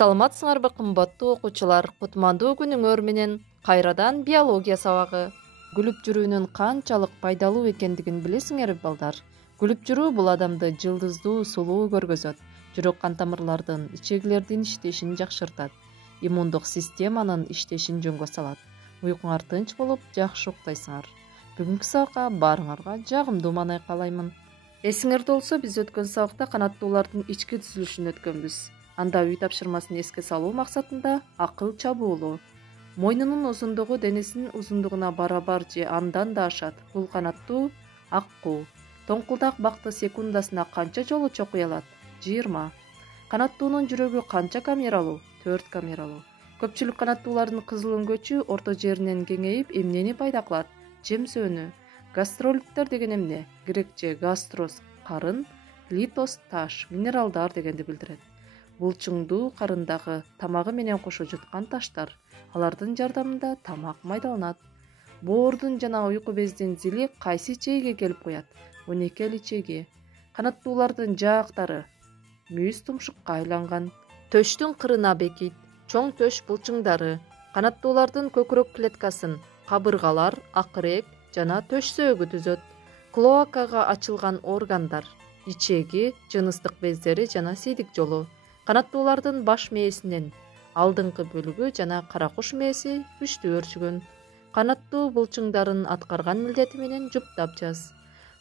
Саламатсыңарбы кымбаттуу окуучулар, кутмандуу күнүңөр менен кайрадан биология сабагы. Күлүп жүрүүнүн канчалык пайдалуу экендигин билесиңерби балдар? Күлүп жүрүү бул адамды жылдыздуу, сулуу көргөзөт. Жүрөк кан тамырлардын, ичегилердин иштешин жакшыртат. Иммундук системанын иштешин жөнгө салат. Уйкуңар тынч болуп, жакшы уктайсыңар. Бүгүнкү сабакка баарыңарга жагымдуу маанай каалаймын. Эсиңерде болсо, биз өткөн сабакта канаттуулардын ички түзүлүшүн өткөнбүз. Анда үй тапшырмасын эске салуу максатында акыл чабуулу. Мойнунун узундугу денесинин узундугуна барабар же андан да ашат. Бул канаттуу аккуу. Тоңкулдак бакты секундасына канча жолу чокуй алат? 20. Канаттуунун жүрөгү канча камералуу? 4 камералуу. Көпчүлүк канаттуулардын кызыл өңгөчү орто жеринен кеңейип, эмнени пайда кылат? Жемсөөнү. Гастролиттер деген эмне? Грекче гастрос карын, литос таш, минералдар дегенди билдирет. Булчуңдуу карындагы тамагы менен кошо жуткан таштар. Алардын жардамында тамак майдаланат. Боордун жана уйку бездин зили кайсы ичеге келип коет? 12 ичеги. Канаттуулардын жаактары мүйүз тумшукка айланган. Төштүн кырына бекит. Чоң төш булчуңдары. Канаттуулардын көкүрөк клеткасын кабыргалар, акырек жана төш сөөгү түзөт. Клоакага ачылган органдар, ичеги, жыныстык бездери жана сейдик жолу. Канаттуулардын баш мээсинин алдыңкы бөлүгү жана каракуш мээси күчтүү өрчүгөн. Канаттуу булчуңдарын аткарган милдети менен жуптап жаз.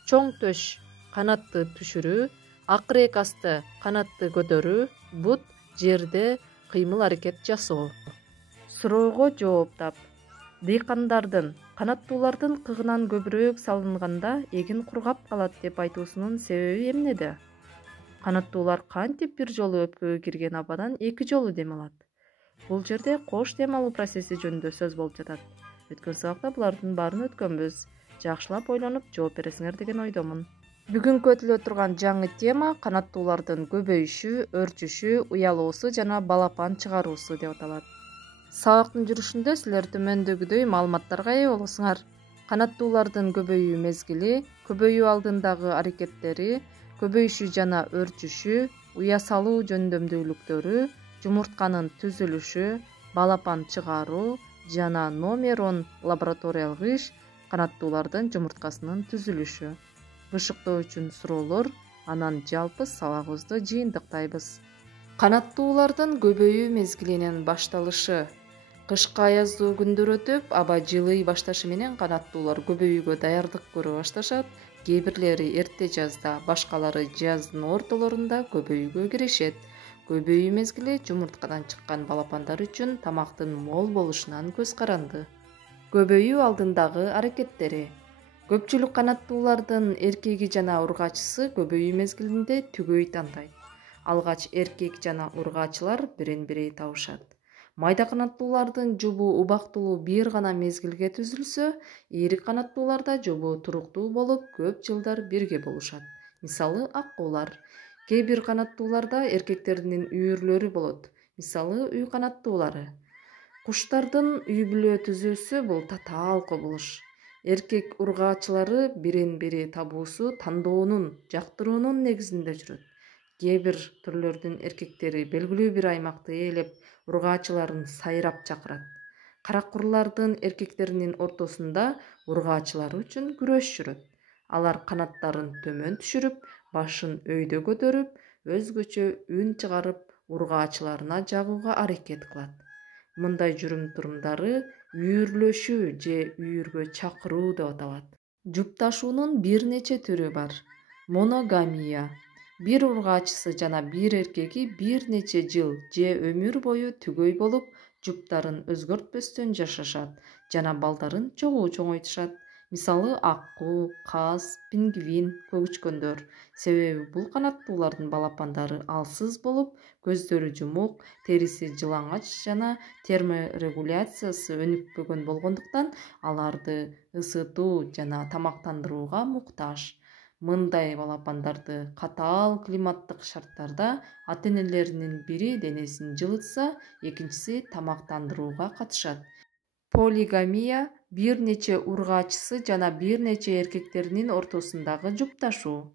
Чоң төш канатты түшүрүү, акырек асты канатты көтөрүү, бут жерде кыймыл аракет жасоо. Суроого жооп тап. Дыйкандардын канаттуулардын кыгынан көбүрөөк салынганда эгин кургап калат деп айтуусунун себеби эмнеде? Канаттуулар кантип бир жолу өпкөгө кирген абадан 2 жолу дем алат? Бул жерде кош дем алуу процесси жөнүндө сөз болуп жатат. Өткөн сабакта булардын баарын өткөнбүз. Жакшылап ойлонуп жооп бересиңер деген ойдомун. Бүгүнкү өтүлө турган жаңы тема канаттуулардын көбөйүшү, өрчүшү, уялуусу жана балапан чыгаруусу деп аталат. Сабактын жүрүшүндө силер төмөндөгүдөй маалыматтарга ээ болосуңар. Канаттуулардын көбөйүү мезгили, көбөйүү алдындагы аракеттери, көбөйүшү жана өрчүшү, уя салуу жөндөмдүүлүктөрү, жумуртканын түзүлүшү, балапан чыгаруу жана номер 10 лабораториялык иш канаттуулардын жумурткасынын түзүлүшү. Бышыктоо үчүн суроолор, анан жалпы сабагыбызды жыйынтыктайбыз. Канаттуулардын көбөйүү мезгилинин башталышы. Кышкы аяздуу күндөр өтүп, аба жылый башташы менен канаттуулар көбөйүүгө даярдык көрө башташат. Кээ бирлери эрте жазда, башкалары жаздын ортолорунда көбөйүүгө киришет. Көбөйүү мезгили жумурткадан чыккан балапандар үчүн тамактын мол болушунан көз каранды. Көбөйүү алдындагы аракеттери. Көпчүлүк канаттуулардын эркеги жана ургаачысы көбөйүү мезгилинде түгөй тандайт. Алгач эркек жана ургаачылар бирин-бири табышат. Майда канаттуулардын жубу убактылуу бир гана мезгилге түзүлсө, ири канаттууларда жубу туруктуу болуп көп жылдар бирге болушат. Мисалы аккуулар. Кээ бир канаттууларда эркектердин үйүрлөрү болот. Мисалы үй канаттуулары. Куштардын үй бүлө түзүүсү бул татаал кубулуш. Эркек ургаачылары бирин-бири табуусу тандоонун, жактыруунун негизинде жүрөт. Кээ бир түрлөрдүн эркектери белгилүү бир аймакты ээлеп, ургаачыларын сайрап чакырат. Каракурлардын эркектеринин ортосунда ургаачылары үчүн күрөш жүрөт. Алар канаттарын төмөн түшүрүп, башын өйдө көтөрүп, өзгөчө үн чыгарып, ургаачыларына жагууга аракет кылат. Мындай жүрүм-турумдары үйүрлөшүү же үйүргө чакыруу деп аталат. Жупташуунун бир нече түрү бар. Моногамия. Бир ургаачысы жана бир эркеги бир нече жыл же өмүр бою түгөй болуп, жуптарын өзгөртпөстөн жашашат жана балдарын чогуу чоңойтушат. Мисалы аккуу, каз, пингвин, көгүчкөндөр. Себеби бул канаттуулардын балапандары алсыз болуп, көздөрү жумук, териси жылаңач жана терморегуляциясы өнүкпөгөн болгондуктан аларды ысытуу жана тамактандырууга муктаж. Мындай балапандарды катаал климаттык шарттарда ата-энелеринин бири денесин жылытса, экинчиси тамактандырууга катышат. Полигамия бир нече ургаачысы жана бир нече эркектеринин ортосундагы жупташуу.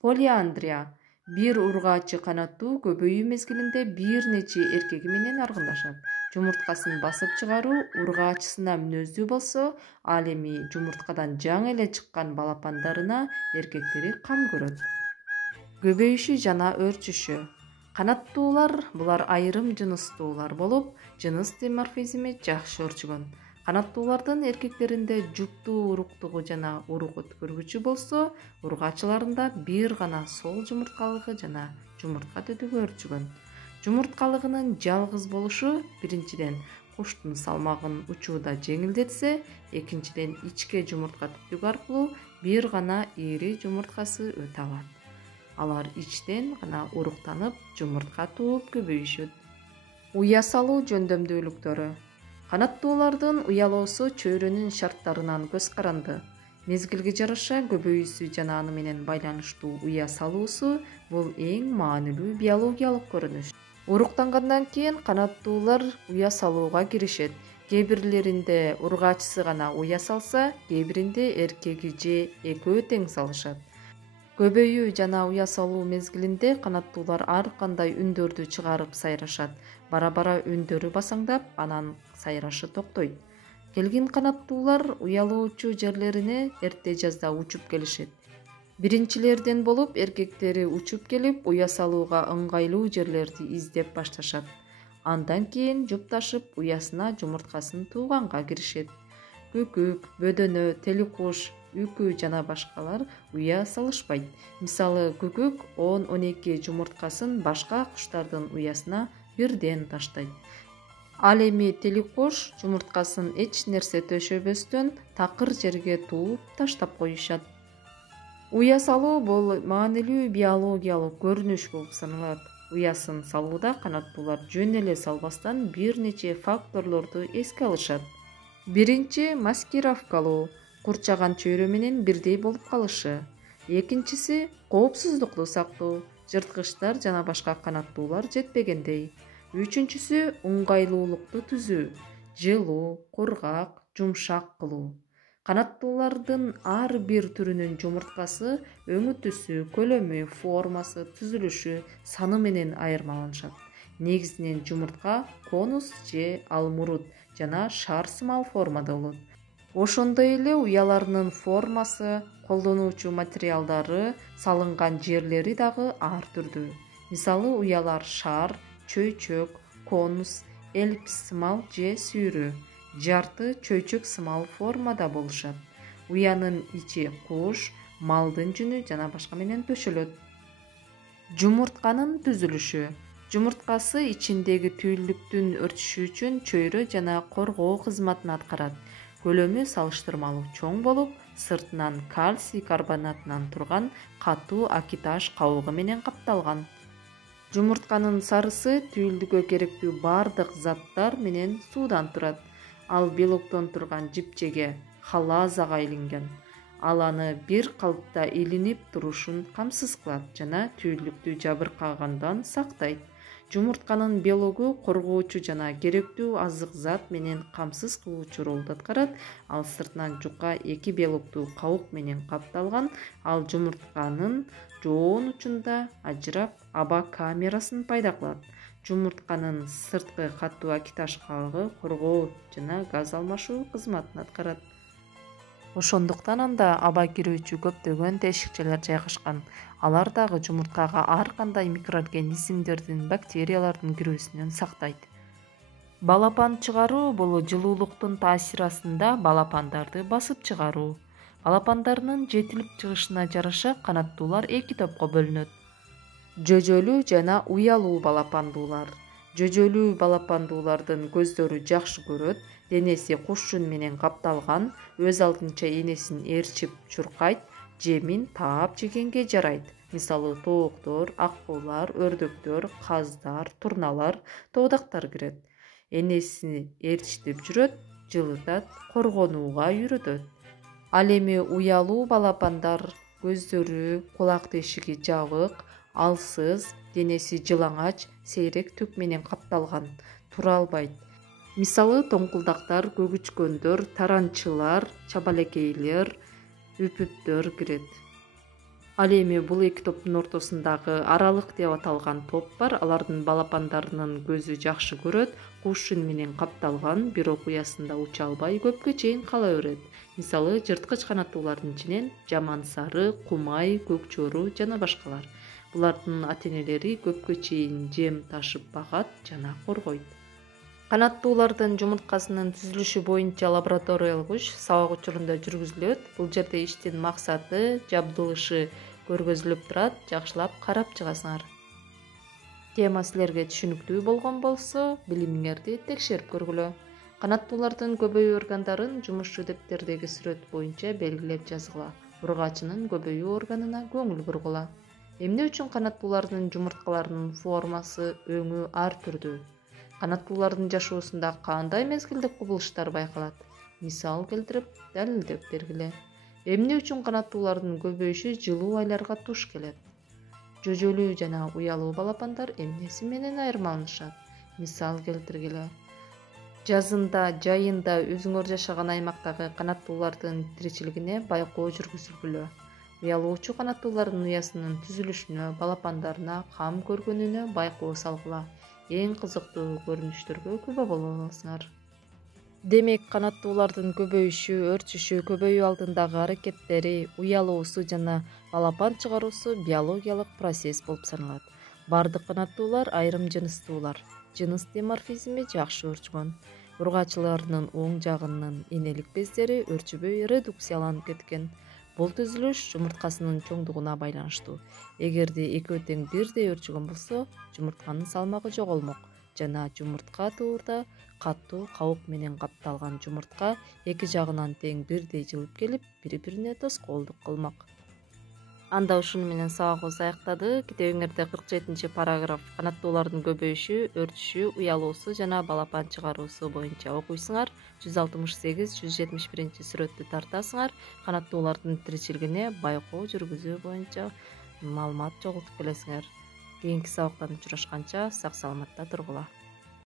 Полиандрия Бир ургаачы канаттуу көбөйүү мезгилинде бир нече эркеги менен аргындашат. Жумурткасын басып чыгаруу ургаачысына мүнөздүү болсо, ал эми жумурткадан жаңы эле чыккан балапандарына эркектери кам көрөт. Көбөйүшү жана өрчүшү. Канаттуулар булар айрым жыныстуулар болуп, жыныс диморфизми жакшы өрчүгөн. Канаттуулардын эркектеринде жуптуу уруктугу жана урук өткөргүчү болсо, ургаачыларында бир гана сол жумурткалыгы жана жумуртка түтүгү өрчүгөн. Жумурткалыгынын жалгыз болушу биринчиден куштун салмагын учууда жеңилдетсе, экинчиден ичке жумуртка түтүгү аркылуу бир гана ири жумурткасы өтө алат. Алар ичтен гана уруктанып, жумуртка тууп көбөйүшөт. Уя салуу жөндөмдүүлүктөрү. Канаттуулардын уялоосу чөйрөнүн шарттарынан көз каранды. Мезгилге жараша көбөйүүсү жана аны менен байланыштуу уя салуусу бул эң маанилүү биологиялык көрүнүш. Уруктангандан кийин канаттуулар уя салууга киришет. Кээ бирлеринде ургаачысы гана уя салса, кээ биринде эркеги же экөө тең салышат. Көбөйүү жана уя салуу мезгилинде канаттуулар ар кандай үндөрдү чыгарып сайрашат. Бара-бара үндөрү басаңдап, анан сайрашы токтойт. Келген канаттуулар уялоочу жерлерине эрте жазда учуп келишет. Биринчилерден болуп эркектери учуп келип, уя салууга ыңгайлуу жерлерди издеп башташат. Андан кийин жупташып, уясына жумурткасын тууганга киришет. Күкүк, бөдөнө, теликуш, үкү жана башкалар уя салышпайт. Мисалы, күкүк 10-12 жумурткасын башка куштардын уясына бирден таштайт. Ал эми теликуш жумурткасын эч нерсе төшөбөстөн такыр жерге тууп таштап коюшат. Уя салуу бул маанилүү биологиялык көрүнүш болуп саналат. Уясын салууда канаттуулар жөн эле салбастан бир нече факторлорду эске алышат. Биринчи маскировкалоо, курчаган чөйрө менен бирдей болуп калышы. Экинчиси коопсуздукту сактоо, жырткычтар жана башка канаттуулар жетпегендей. Үчүнчүсү ыңгайлуулукту түзүү, жылуу, кургак, жумшак кылуу. Канаттуулардын ар бир түрүнүн жумурткасы өңү түсү, көлөмү, формасы, түзүлүшү, саны менен айырмаланышат. Негизинен жумуртка конус же алмурут жана шар сымал формада болот. Ошондой эле уяларынын формасы, колдонуучу материалдары, салынган жерлери дагы ар түрдүү. Мисалы, уялар шар, чөйчөк, конус, эллипс сымал же сүйрө, жарты чөйчөк сымал формада болушат. Уянын ичи куш, малдын жүнү жана башка менен төшөлөт. Жумуртканын түзүлүшү. Жумурткасы ичиндеги түйүлдүктүн өрчүшү үчүн чөйрө жана коргоо кызматын аткарат. Көлөмү салыштырмалуу чоң болуп, сыртынан кальций карбонатынан турган катуу акиташ кабыгы менен капталган. Жумуртканын сарысы түйүлдүккө керектүү бардык заттар менен суудан турат. Ал белоктон турган жипчеге, халазага илинген. Ал аны бир калыпта илинип турушун камсыз кылат жана түйүлдүктү жабыркагандан сактайт. Жумуртканын белогу коргоочу жана керектүү азык зат менен камсыз кылуучу ролду аткарат. Ал сыртынан жука эки белоктуу кабык менен капталган. Ал жумуртканын жоон учунда ажырап, аба камерасын пайда кылат. Жумуртканын сырткы катуу акиташ кабыгы коргоо жана газ алмашуу кызматын аткарат. Ошондуктан анда аба кирүүчү көптөгөн тешикчелер жайгашкан. Алар дагы жумурткага ар кандай микроорганизмдердин, бактериялардын кирүүсүнөн сактайт. Балапан чыгаруу бул жылуулуктун таасири астында балапандарды басып чыгаруу. Балапандарынын жетилип чыгышына жараша канаттуулар эки топко бөлүнөт. Жөжөлүү жана уялуу балапандуулар. Жөжөлүү балапандуулардын көздөрү жакшы көрөт, денеси куш жүн менен капталган, өз алдынча энесин ээрчип чуркайт, жемин таап жегенге жарайт. Мисалы, тооктор, аккуулар, өрдөктөр, каздар, турналар, тоодактар кирет. Энесин ээрчитип жүрөт, жылытат, коргонууга үйрөтөт. Ал эми уялуу балапандар көздөрү, кулак тешиги жабык, алсыз, денеси жылаңач, сейрек түк менен капталган, тура албайт. Мисалы, тоңкулдактар, көгүчкөндөр, таранчылар, чабалекейлер, үпүптөр кирет. Ал эми бул эки топтун ортосундагы аралык деп аталган топ бар. Алардын балапандарынын көзү жакшы көрөт, куш жүн менен капталган, бирок уясында уча албай көпкө чейин кала берет. Мисалы, жырткыч канаттуулардын ичинен жаман сары, кумай, көк чору жана башкалар. Булардын ата-энелери көпкө чейин жем ташып багат жана коргойт. Канаттуулардын жумурткасынын түзүлүшү боюнча лабораториялык иш сабак учурунда жүргүзүлөт. Бул жерде иштин максаты жабдылышы көргөзүлүп турат, жакшылап карап чыгасыңар. Тема силерге түшүнүктүү болгон болсо, билимиңерди текшерип көргүлө. Канаттуулардын көбөйүү органдарын жумушчу дептердеги сүрөт боюнча белгилеп жазгыла. Ургачынын көбөйүү органына көңүл бургула. Эмне үчүн канаттуулардын жумурткаларынын формасы, өңү ар түрдүү? Канаттуулардын жашоосунда кандай мезгилдик кубулуштар байкалат? Мисал келтирип, далилдеп бергиле. Эмне үчүн канаттуулардын көбөйүшү жылуу айларга туш келет? Жөжөлүү жана уялуу балапандар эмнеси менен айырмаланышат? Мисал келтиргиле. Жазында, жайында өзүңөр жашаган аймактагы канаттуулардын тиричилигине байкоо жүргүзүлгүлө. Уялуучу канаттуулардын уясынын түзүлүшүнө, балапандарына, кам көргөнүнө байкоо салгыла. Эң кызыктуу көрүнүштөргө күбө боло аласыңар. Демек, канаттуулардын көбөйүшү, өрчүшү, көбөйүү алдындагы аракеттери, уялуусу жана балапан чыгаруусу биологиялык процесс болуп саналат. Бардык канаттуулар айрым жыныстуулар. Жыныс диморфизми жакшы өрчүгөн. Ургачыларынын оң жагынын энелик бездери өрчүбөй редукцияланып кеткен. Бул түзүлүш жумурткасынын чоңдугуна байланыштуу. Эгерде экөө тең бирдей өрчүгөн болсо, жумуртканын салмагы жоголмок жана жумуртка туурда катуу кабык менен капталган жумуртка эки жагынан тең бирдей жылып келип, бири-бирине тоскоолдук кылмак. Анда ушуну менен сабагыбыз аяктады. Китебиңерде 47 параграф канаттуулардын көбөйүшү, өрчүшү, уялуусу жана балапан чыгаруусу боюнча окуйсуңар. 168-171 сүрөттү тартасыңар. Канаттуулардын тиричилигине байкоо жүргүзүү боюнча маалымат чогултуп келесиңер. Кийинки сабактан учурашканча сак саламатта тургула.